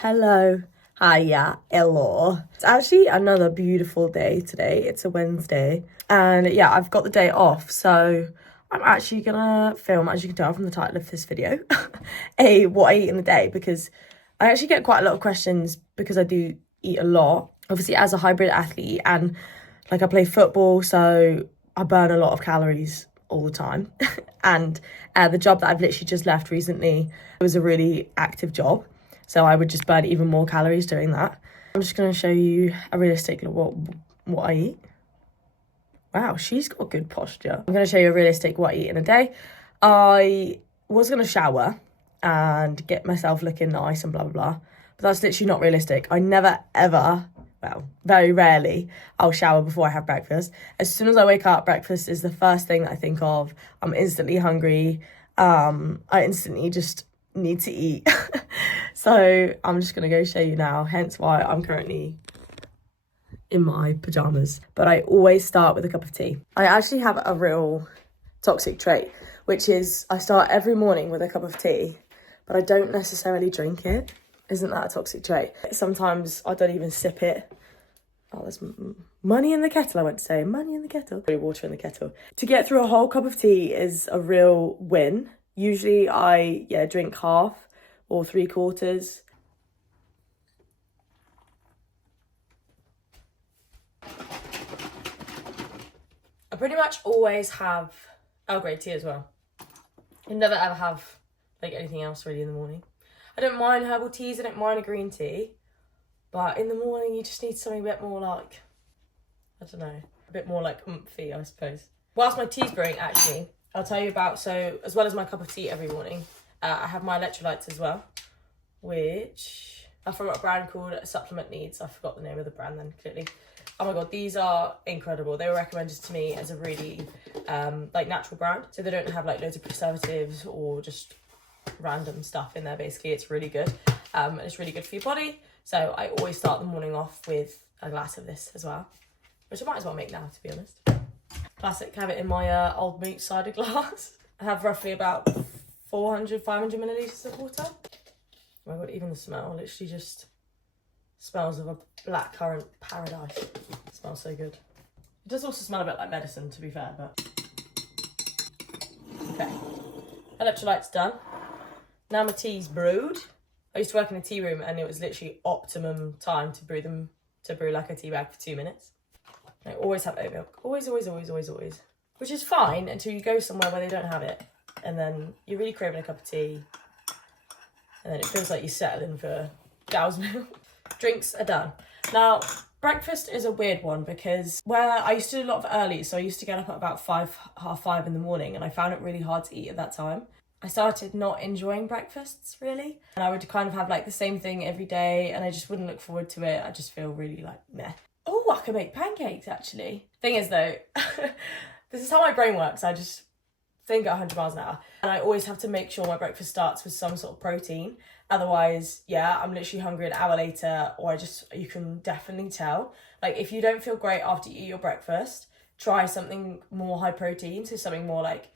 Hello, hiya, hello. It's actually another beautiful day today. It's a Wednesday, and yeah, I've got the day off, so I'm actually gonna film, as you can tell from the title of this video, what I eat in the day, because I actually get quite a lot of questions because I do eat a lot. Obviously, as a hybrid athlete, and like I play football, so I burn a lot of calories all the time. And the job that I've literally just left recently was a really active job. So I would just burn even more calories doing that. I'm just going to show you a realistic look what I eat. Wow, she's got good posture. I'm going to show you a realistic what I eat in a day. I was going to shower and get myself looking nice and blah, blah, blah. But that's literally not realistic. I never, ever, well, very rarely, I'll shower before I have breakfast. As soon as I wake up, breakfast is the first thing that I think of. I'm instantly hungry. I instantly just need to eat. So I'm just gonna go show you now, hence why I'm currently in my pajamas. But I always start with a cup of tea. I actually have a real toxic trait, which is I start every morning with a cup of tea, but I don't necessarily drink it. Isn't that a toxic trait? Sometimes I don't even sip it. Oh, there's money in the kettle, I went to say. Money in the kettle. Water in the kettle. To get through a whole cup of tea is a real win. Usually I, drink half or 3/4. I pretty much always have Earl Grey tea as well. I never ever have like anything else really in the morning. I don't mind herbal teas, I don't mind a green tea. But in the morning you just need something a bit more like, I don't know, a bit more like oomphy, I suppose. Whilst my tea's brewing, actually, I'll tell you about, so as well as my cup of tea every morning, I have my electrolytes as well, which are from a brand called Supplement Needs. I forgot the name of the brand then, clearly. Oh my god, these are incredible. They were recommended to me as a really natural brand. So they don't have like loads of preservatives or just random stuff in there. Basically, it's really good. And it's really good for your body. So I always start the morning off with a glass of this as well, which I might as well make now, to be honest. Classic, have it in my old moot cider glass. I have roughly about 400, 500 millilitres of water. Oh my god, even the smell literally just smells of a blackcurrant paradise. It smells so good. It does also smell a bit like medicine, to be fair, but... Okay. Electrolytes done. Now my tea's brewed. I used to work in a tea room and it was literally optimum time to brew like a tea bag for 2 minutes. I always have oat milk. Always. Which is fine until you go somewhere where they don't have it. And then you're really craving a cup of tea. And then it feels like you're settling for cow's milk. Drinks are done. Now, breakfast is a weird one because where I used to do a lot of early, so I used to get up at about 5:30 in the morning, and I found it really hard to eat at that time. I started not enjoying breakfasts, really. And I would kind of have like the same thing every day, and I just wouldn't look forward to it. I just feel really like meh. Oh, I can make pancakes, actually. Thing is, though, this is how my brain works. I just think at 100 miles an hour. And I always have to make sure my breakfast starts with some sort of protein. Otherwise, I'm literally hungry an hour later, or you can definitely tell. Like, if you don't feel great after you eat your breakfast, try something more high protein. So something more like,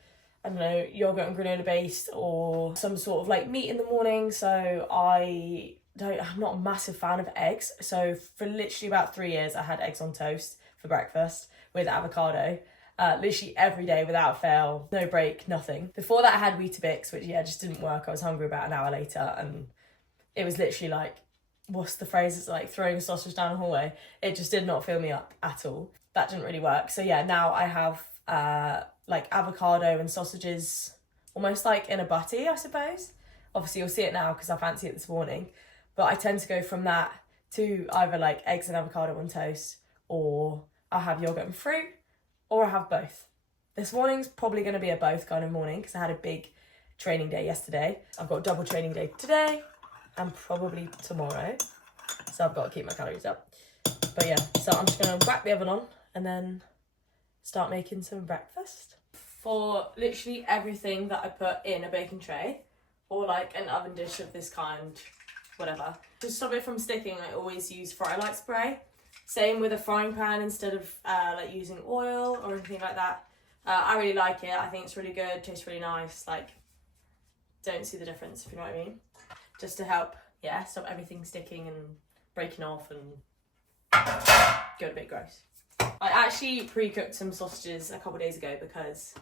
I don't know, yogurt and granola based, or some sort of like meat in the morning. So I'm not a massive fan of eggs. So for literally about 3 years, I had eggs on toast for breakfast with avocado. Literally every day without fail, no break, nothing. Before that I had Weetabix, which just didn't work. I was hungry about an hour later, and it was literally like, what's the phrase? It's like throwing a sausage down a hallway. It just did not fill me up at all. That didn't really work. So now I have like avocado and sausages almost like in a butty, I suppose. Obviously you'll see it now because I fancy it this morning. But I tend to go from that to either like eggs and avocado on toast, or I'll have yogurt and fruit, or I have both. This morning's probably going to be a both kind of morning because I had a big training day yesterday. I've got a double training day today and probably tomorrow. So I've got to keep my calories up. But so I'm just going to whack the oven on and then start making some breakfast. For literally everything that I put in a baking tray, or like an oven dish of this kind, whatever, to stop it from sticking, I always use fry light spray. Same with a frying pan instead of like using oil or anything like that. I really like it. I think it's really good, tastes really nice. Like, don't see the difference, if you know what I mean. Just to help yeah, stop everything sticking and breaking off and going a bit gross. I actually pre-cooked some sausages a couple of days ago because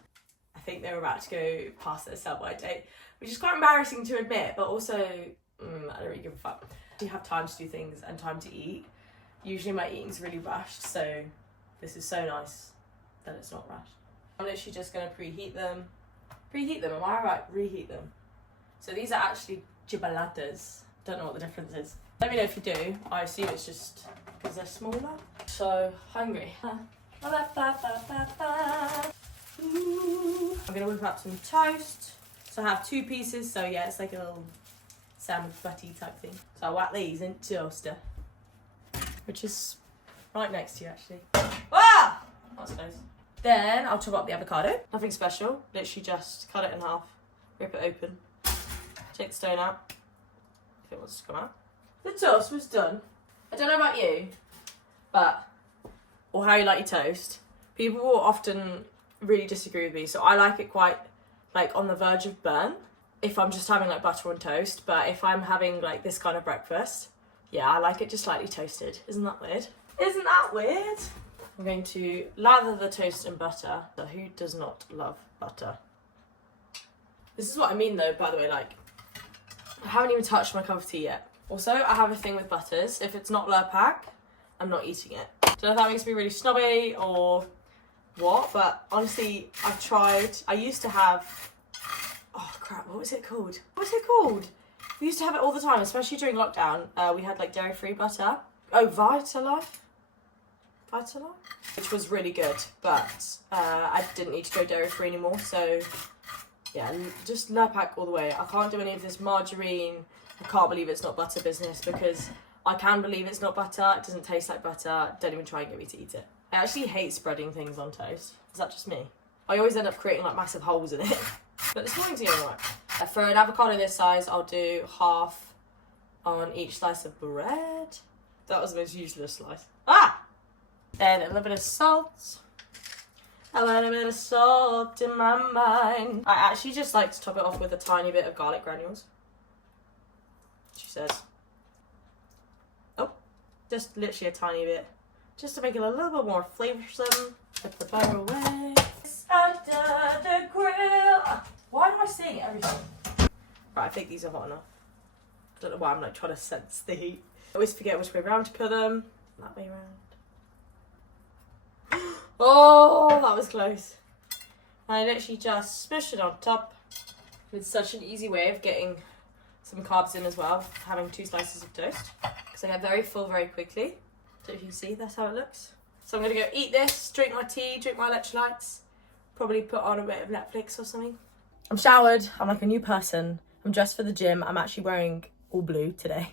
I think they were about to go past their sell-by date, which is quite embarrassing to admit, but also I don't really give a fuck. You have time to do things and time to eat. Usually my eating's really rushed, so this is so nice that it's not rushed. I'm literally just going to preheat them. Preheat them, am I right? Reheat them. So these are actually chibaladas. Don't know what the difference is. Let me know if you do. I assume it's just because they're smaller. So hungry. I'm gonna whip up some toast. So I have 2 pieces, so yeah, it's like a little sandwich butty type thing. So I whack these in toaster, which is right next to you actually. Ah! That's close. Then I'll chop up the avocado. Nothing special, literally just cut it in half, rip it open, take the stone out, if it wants to come out. The toast was done. I don't know about you, or how you like your toast. People will often really disagree with me, so I like it quite like on the verge of burn if I'm just having like butter on toast, but if I'm having like this kind of breakfast, yeah, I like it just slightly toasted. Isn't that weird? Isn't that weird? I'm going to lather the toast in butter. So who does not love butter? This is what I mean though, by the way, like, I haven't even touched my cup of tea yet. Also, I have a thing with butters. If it's not Lurpak, I'm not eating it. Don't know if that makes me really snobby or what, but honestly, I've tried. I used to have, oh crap, what was it called? What's it called? We used to have it all the time, especially during lockdown. We had like dairy-free butter. Oh, Vitalife, which was really good, but I didn't need to go dairy-free anymore, so yeah, just Lurpak all the way. I can't do any of this margarine, I can't believe it's not butter business, because I can believe it's not butter, it doesn't taste like butter, don't even try and get me to eat it. I actually hate spreading things on toast. Is that just me? I always end up creating like massive holes in it. But this morning's going alright. For an avocado this size, I'll do half on each slice of bread. That was the most useless slice. Ah! Then a little bit of salt. A little bit of salt in my mind. I actually just like to top it off with a tiny bit of garlic granules. She says. Oh, just literally a tiny bit. Just to make it a little bit more flavoursome. Put the butter away. It's under the grill. Why do I sing every time? Right, I think these are hot enough. I don't know why I'm like trying to sense the heat. I always forget which way around to put them. That way around. Oh, that was close. I literally just smushed it on top. It's such an easy way of getting some carbs in as well, having 2 slices of toast, because I get very full very quickly. So if you see, that's how it looks. So I'm going to go eat this, drink my tea, drink my electrolytes, probably put on a bit of Netflix or something. I'm showered, I'm like a new person. I'm dressed for the gym. I'm actually wearing all blue today.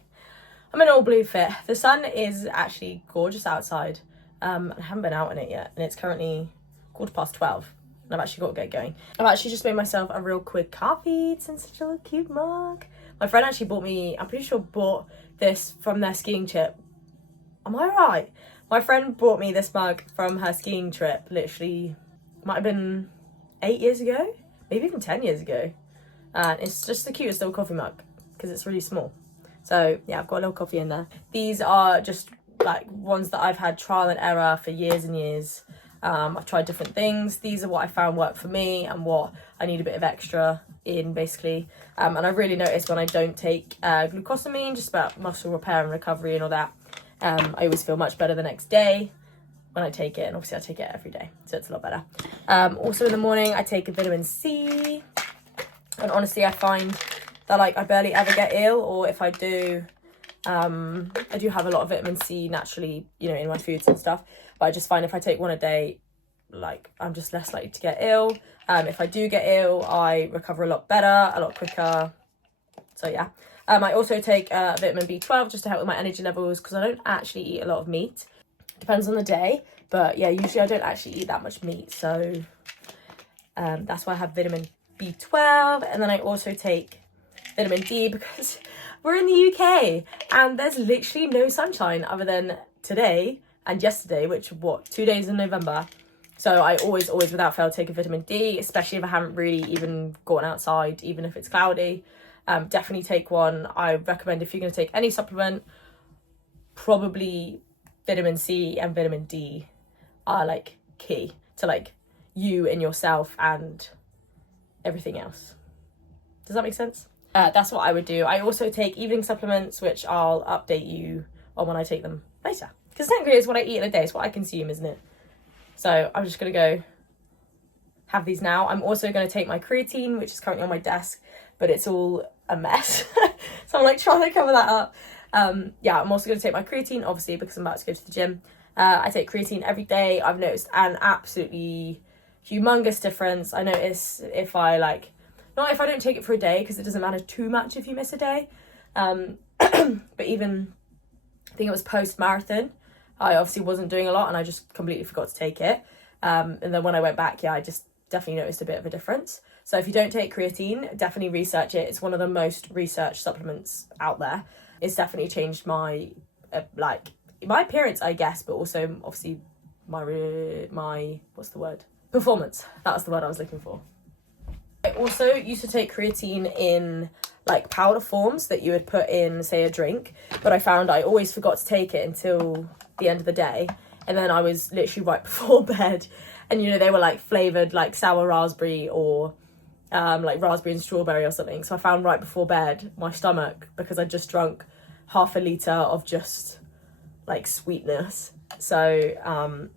I'm in all blue fit. The sun is actually gorgeous outside. I haven't been out in it yet, and it's currently 12:15, and I've actually got to get going. I've actually just made myself a real quick coffee. It's in such a little cute mug. My friend actually bought me, I'm pretty sure bought this from their skiing trip. Am I right? My friend bought me this mug from her skiing trip, literally, might have been 8 years ago, maybe even 10 years ago. And it's just the cutest little coffee mug, because it's really small. So yeah, I've got a little coffee in there. These are just like ones that I've had trial and error for years and years. I've tried different things. These are what I found work for me and what I need a bit of extra in, basically. And I've really noticed when I don't take glucosamine, just about muscle repair and recovery and all that, I always feel much better the next day when I take it. And obviously I take it every day, so it's a lot better. Also in the morning, I take a vitamin C. And honestly, I find that like I barely ever get ill, or if I do, I do have a lot of vitamin C naturally, you know, in my foods and stuff. But I just find if I take one a day, like I'm just less likely to get ill. If I do get ill, I recover a lot better, a lot quicker. So yeah. I also take vitamin B12 just to help with my energy levels, because I don't actually eat a lot of meat. Depends on the day, but yeah, usually I don't actually eat that much meat. So that's why I have vitamin B12. And then I also take vitamin D because we're in the UK and there's literally no sunshine other than today and yesterday, which 2 days in November. So I always without fail take a vitamin D, especially if I haven't really even gone outside, even if it's cloudy. definitely take one. I recommend, if you're going to take any supplement, probably vitamin C and vitamin D are like key to like you and yourself and everything else. Does that make sense? That's what I would do. I also take evening supplements, which I'll update you on when I take them later. Because technically it's what I eat in a day, it's what I consume, isn't it? So I'm just going to go have these now. I'm also going to take my creatine, which is currently on my desk, but it's all a mess. So I'm like trying to cover that up. Yeah, I'm also going to take my creatine, obviously, because I'm about to go to the gym. I take creatine every day. I've noticed an absolutely humongous difference. I notice if I like, not if I don't take it for a day, because it doesn't matter too much if you miss a day. But even, I think it was post-marathon, I obviously wasn't doing a lot and I just completely forgot to take it. And then when I went back, yeah, I just definitely noticed a bit of a difference. So if you don't take creatine, definitely research it. It's one of the most researched supplements out there. It's definitely changed my my appearance, I guess, but also obviously my what's the word? Performance. That was the word I was looking for. I also used to take creatine in like powder forms that you would put in, say, a drink, but I found I always forgot to take it until the end of the day, and then I was literally right before bed, and you know, they were like flavoured like sour raspberry or like raspberry and strawberry or something. So I found right before bed my stomach, because I just drunk half a litre of just like sweetness. So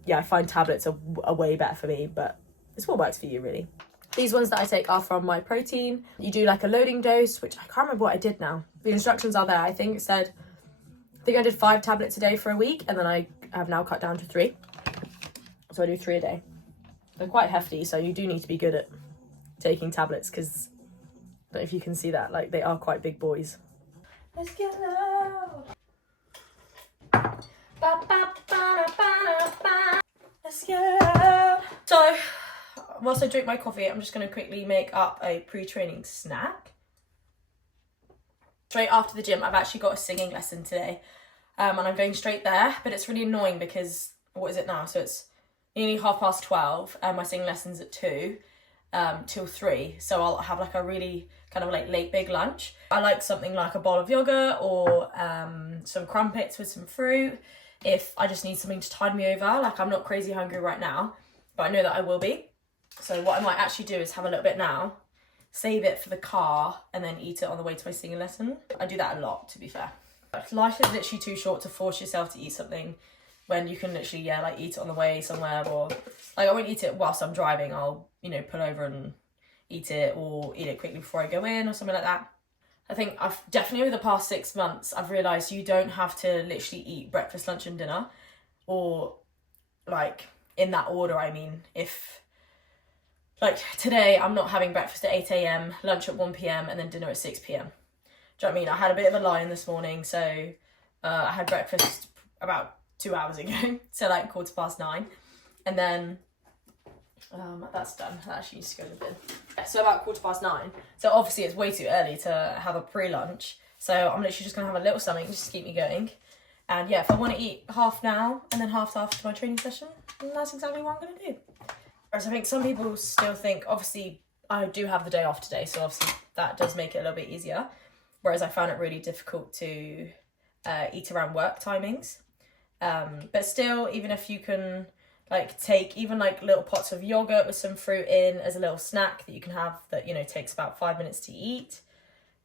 yeah, I find tablets are way better for me, but it's what works for you really. These ones that I take are from my protein. You do like a loading dose, which I can't remember what I did now. The instructions are there. I think I did 5 tablets a day for a week, and then I have now cut down to 3. So I do 3 a day. They're quite hefty, so you do need to be good at taking tablets, because I don't know if you can see that, like they are quite big boys. Let's get loud. Let's get loud. So whilst I drink my coffee, I'm just going to quickly make up a pre-training snack. Straight after the gym, I've actually got a singing lesson today, and I'm going straight there, but it's really annoying because, what is it now? So it's nearly 12:30, and my singing lesson's at 2 till 3, so I'll have like a really kind of like late big lunch. I like something like a bowl of yogurt or some crumpets with some fruit if I just need something to tide me over. Like, I'm not crazy hungry right now, but I know that I will be. So what I might actually do is have a little bit now, save it for the car, and then eat it on the way to my singing lesson. I do that a lot, to be fair. Life is literally too short to force yourself to eat something when you can literally, yeah, like eat it on the way somewhere, or like I won't eat it whilst I'm driving. I'll, you know, pull over and eat it, or eat it quickly before I go in or something like that. I think I've definitely, over the past 6 months, I've realised you don't have to literally eat breakfast, lunch and dinner, or like in that order. I mean, if like today I'm not having breakfast at 8 a.m, lunch at 1 p.m, and then dinner at 6 p.m. Do you know what I mean? I had a bit of a lie-in this morning, so I had breakfast about 2 hours ago, so like 9:15, and then that's done. That actually needs to go in the bin. So about 9:15. So obviously it's way too early to have a pre-lunch, so I'm literally just gonna have a little something just to keep me going. And yeah, if I want to eat half now and then half after my training session, then that's exactly what I'm gonna do. Whereas I think some people still think, obviously I do have the day off today, so obviously that does make it a little bit easier. Whereas I found it really difficult to eat around work timings. But still, even if you can like take even like little pots of yogurt with some fruit in as a little snack that you can have, that, you know, takes about 5 minutes to eat,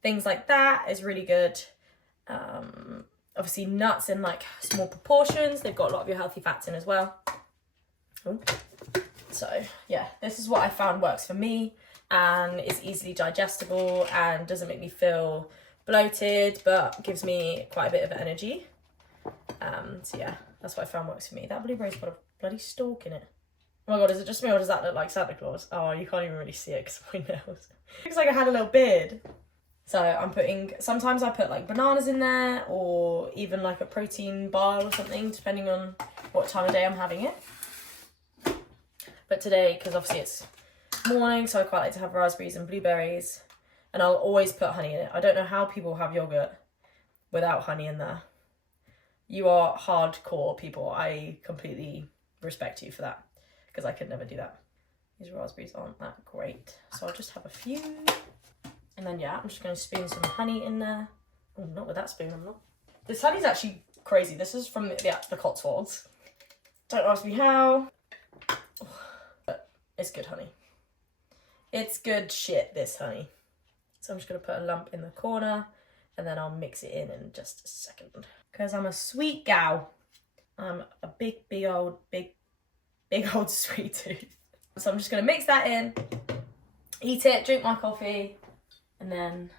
things like that is really good. Obviously nuts in like small proportions, they've got a lot of your healthy fats in as well. Ooh. So yeah, this is what I found works for me, and is easily digestible and doesn't make me feel bloated, but gives me quite a bit of energy. So yeah, that's what I found works for me. That blueberry's got a bloody stalk in it. Oh my god, is it just me, or does that look like Santa Claus? Oh, you can't even really see it because of my nails. Looks like I had a little beard. So I'm putting, sometimes I put like bananas in there, or even like a protein bar or something, depending on what time of day I'm having it. But today, because obviously it's morning, so I quite like to have raspberries and blueberries, and I'll always put honey in it. I don't know how people have yogurt without honey in there. You are hardcore people. I completely respect you for that, because I could never do that. These raspberries aren't that great, so I'll just have a few. And then yeah, I'm just going to spoon some honey in there. Oh, not with that spoon, I'm not. This honey's actually crazy. This is from the Cotswolds. Don't ask me how. But it's good honey. It's good shit, this honey. So I'm just going to put a lump in the corner and then I'll mix it in just a second. Because I'm a sweet gal. I'm a big old sweet tooth. So I'm just going to mix that in, eat it, drink my coffee, and then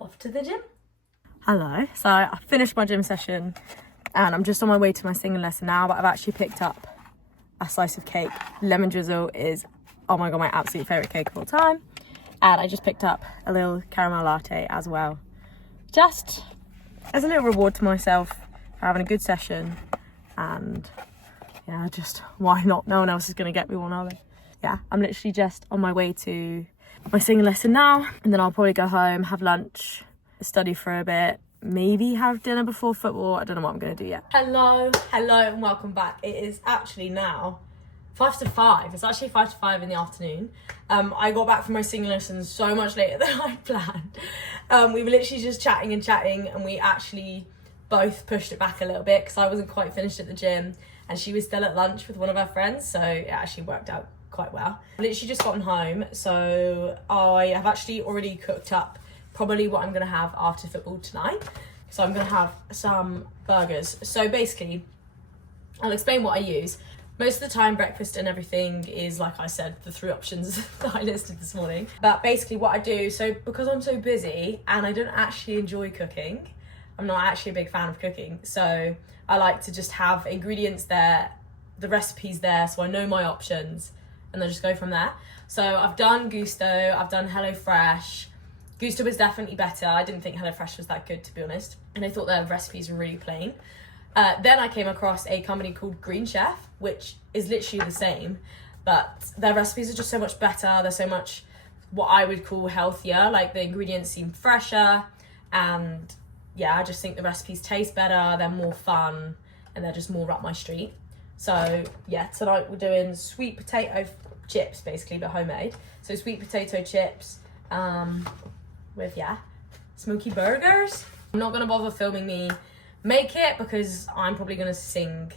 off to the gym. Hello. So I finished my gym session and I'm just on my way to my singing lesson now, but I've actually picked up a slice of cake. Lemon drizzle is, oh my God, my absolute favourite cake of all time. And I just picked up a little caramel latte as well. Just as a little reward to myself for having a good session. And yeah, just why not? No one else is going to get me one, are they? Yeah, I'm literally just on my way to my singing lesson now. And then I'll probably go home, have lunch, study for a bit, maybe have dinner before football. I don't know what I'm going to do yet. Hello and welcome back. It is actually now 5 to 5. It's actually 5 to 5 in the afternoon. I got back from my singing lessons so much later than I planned. We were literally just chatting and we actually both pushed it back a little bit because I wasn't quite finished at the gym and she was still at lunch with one of her friends, so it actually worked out quite well. I've literally just gotten home, so I have actually already cooked up probably what I'm going to have after football tonight. So I'm going to have some burgers. So basically, I'll explain what I use. Most of the time, breakfast and everything is, like I said, the 3 options that I listed this morning. But basically what I do, so because I'm so busy and I don't actually enjoy cooking, I'm not actually a big fan of cooking. So I like to just have ingredients there, the recipes there, so I know my options, and then just go from there. So I've done Gusto, I've done HelloFresh. Gusto was definitely better. I didn't think HelloFresh was that good, to be honest. And I thought their recipes were really plain. Then I came across a company called Green Chef, which is literally the same, but their recipes are just so much better. They're so much what I would call healthier. Like the ingredients seem fresher, and yeah, I just think the recipes taste better. They're more fun and they're just more up my street. So yeah, tonight we're doing sweet potato chips, basically, but homemade. So sweet potato chips with, yeah, smoky burgers. I'm not gonna bother filming me make it because I'm probably gonna sing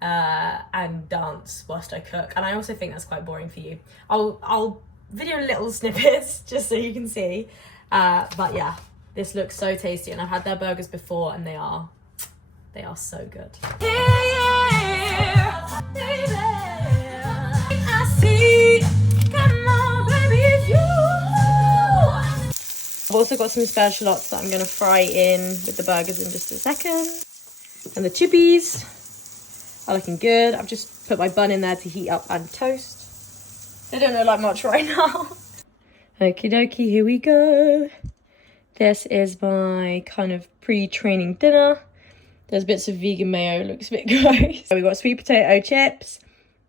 and dance whilst I cook, and I also think that's quite boring for you. I'll video little snippets just so you can see, but yeah, this looks so tasty, and I've had their burgers before and they are so good. Yeah, baby, I see. Come on, baby, it's you. I've also got some spare shallots that I'm going to fry in with the burgers in just a second. And the chippies are looking good. I've just put my bun in there to heat up and toast. They don't look like much right now. Okie dokie, here we go. This is my kind of pre-training dinner. There's bits of vegan mayo, it looks a bit gross. So we got sweet potato chips,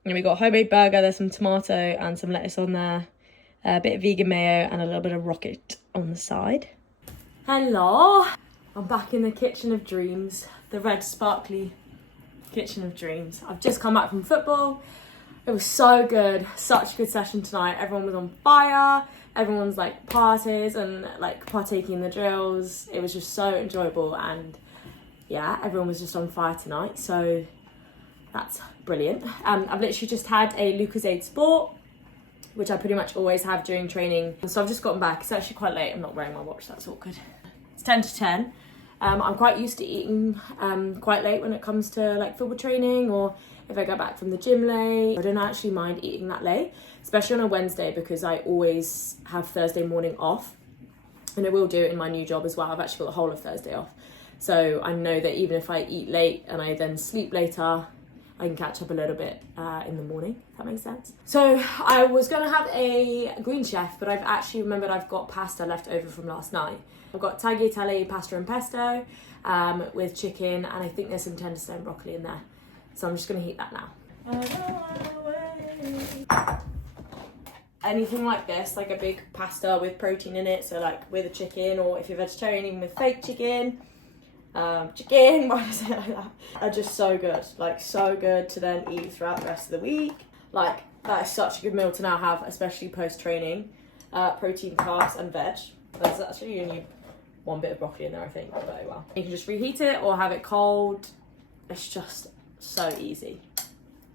and we got homemade burger. There's some tomato and some lettuce on there. A bit of vegan mayo and a little bit of rocket on the side. Hello, I'm back in the kitchen of dreams, the red sparkly kitchen of dreams. I've just come back from football. It was so good, such a good session tonight. Everyone was on fire. Everyone's like parties and like partaking in the drills. It was just so enjoyable, and yeah, everyone was just on fire tonight, so that's brilliant. I've literally just had a Lucozade Sport, which I pretty much always have during training. So I've just gotten back. It's actually quite late. I'm not wearing my watch, that's awkward. It's 10 to 10. I'm quite used to eating quite late when it comes to like football training, or if I go back from the gym late. I don't actually mind eating that late, especially on a Wednesday, because I always have Thursday morning off, and I will do it in my new job as well. I've actually got the whole of Thursday off. So I know that even if I eat late and I then sleep later, I can catch up a little bit in the morning, if that makes sense. So I was gonna have a Green Chef, but I've actually remembered I've got pasta left over from last night. I've got tagliatelle pasta and pesto with chicken, and I think there's some tender stone broccoli in there. So I'm just gonna heat that now. Anything like this, like a big pasta with protein in it, so like with a chicken, or if you're vegetarian, even with fake chicken. Why do I say it like that? Are just so good, like so good to then eat throughout the rest of the week. Like that is such a good meal to now have, especially post training. protein, carbs and veg. There's actually only one bit of broccoli in there, I think, but oh well. You can just reheat it or have it cold. It's just so easy.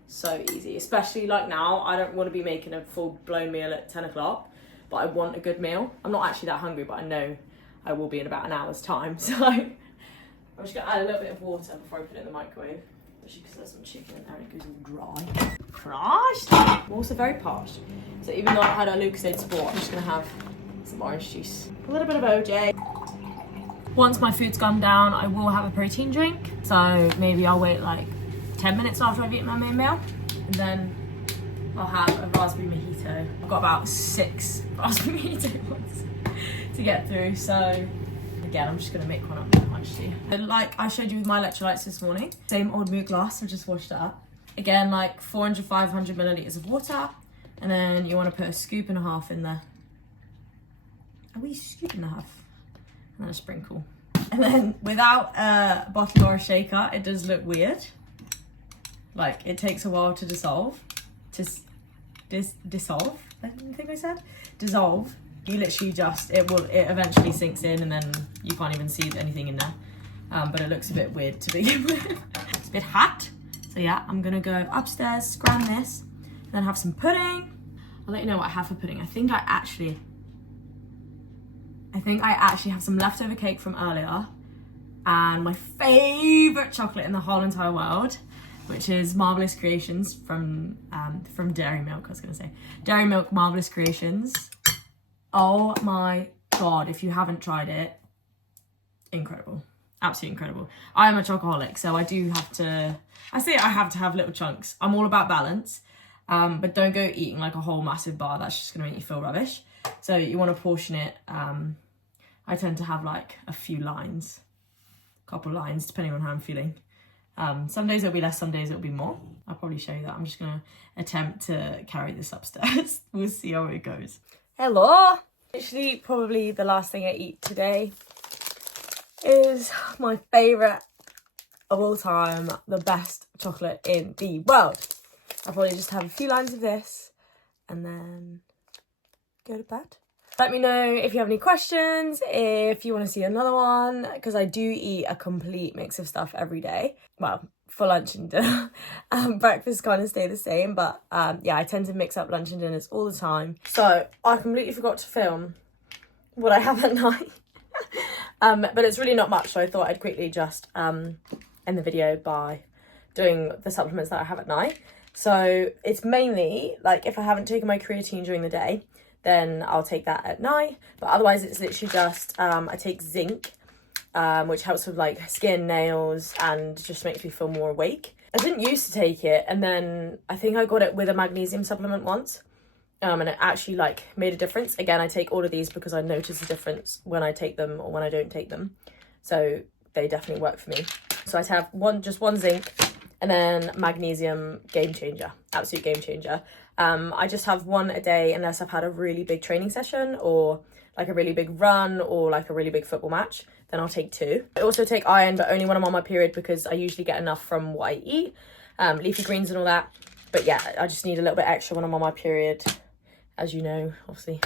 So easy, especially like now. I don't want to be making a full-blown meal at 10 o'clock, but I want a good meal. I'm not actually that hungry, but I know I will be in about an hour's time. So I'm just gonna add a little bit of water before I put it in the microwave, especially because there's some chicken in there and it goes all dry. Crushed. I'm also very parched, so even though I had a Lucozade Sport, I'm just gonna have some orange juice, a little bit of OJ. Once my food's gone down, I will have a protein drink. So maybe I'll wait like 10 minutes after I've eaten my main meal, and then I'll have a raspberry mojito. I've got about 6 raspberry mojito ones to get through, so again, I'm just gonna make one up now actually. And like I showed you with my electrolytes this morning, same old mood glass, I just washed it up. Again, like 400, 500 milliliters of water, and then you wanna put a scoop and a half in there. A wee scoop and a half, and then a sprinkle. And then without a bottle or a shaker, it does look weird. Like it takes a while to dissolve. Dissolve, I think I said? Dissolve. You literally just, it eventually sinks in and then you can't even see anything in there. But it looks a bit weird to begin with. It's a bit hot. So yeah, I'm gonna go upstairs, scram this, and then have some pudding. I'll let you know what I have for pudding. I think I actually have some leftover cake from earlier and my favorite chocolate in the whole entire world, which is Marvelous Creations from Dairy Milk. I was gonna say Dairy Milk Marvelous Creations. Oh my god, if you haven't tried it, incredible, absolutely incredible. I am a chocoholic, so I do have to, I have to have little chunks. I'm all about balance, but don't go eating like a whole massive bar. That's just gonna make you feel rubbish. So you want to portion it. I tend to have like a few lines, a couple lines, depending on how I'm feeling. Some days it'll be less, some days it'll be more. I'll probably show you that. I'm just gonna attempt to carry this upstairs. We'll see how it goes. Hello! Literally, probably the last thing I eat today is my favourite of all time, the best chocolate in the world. I'll probably just have a few lines of this and then go to bed. Let me know if you have any questions, if you want to see another one, because I do eat a complete mix of stuff every day. Well, for lunch and dinner. Breakfast kind of stay the same, but yeah, I tend to mix up lunch and dinners all the time. So I completely forgot to film what I have at night. But it's really not much, so I thought I'd quickly just end the video by doing the supplements that I have at night. So it's mainly, like, if I haven't taken my creatine during the day, then I'll take that at night. But otherwise, it's literally just, I take zinc, which helps with like skin, nails, and just makes me feel more awake. I didn't used to take it, and then I think I got it with a magnesium supplement once, and it actually like made a difference. Again, I take all of these because I notice a difference when I take them or when I don't take them. So they definitely work for me. So I have just one zinc, and then magnesium, game changer, absolute game changer. I just have one a day unless I've had a really big training session or like a really big run or like a really big football match. Then I'll take 2. I also take iron, but only when I'm on my period because I usually get enough from what I eat, leafy greens and all that. But yeah, I just need a little bit extra when I'm on my period. As you know, obviously,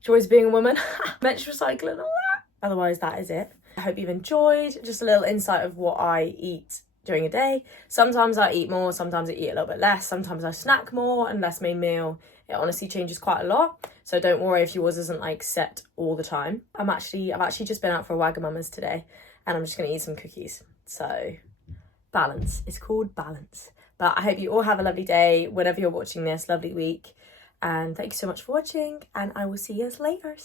joys being a woman, menstrual cycle and all that. Otherwise, that is it. I hope you've enjoyed just a little insight of what I eat during a day. Sometimes I eat more, sometimes I eat a little bit less, sometimes I snack more and less main meal. It honestly changes quite a lot, so don't worry if yours isn't like set all the time. I've actually just been out for a Wagamama's today, and I'm just gonna eat some cookies. So balance, it's called balance. But I hope you all have a lovely day whenever you're watching this, lovely week, and thank you so much for watching, and I will see you later.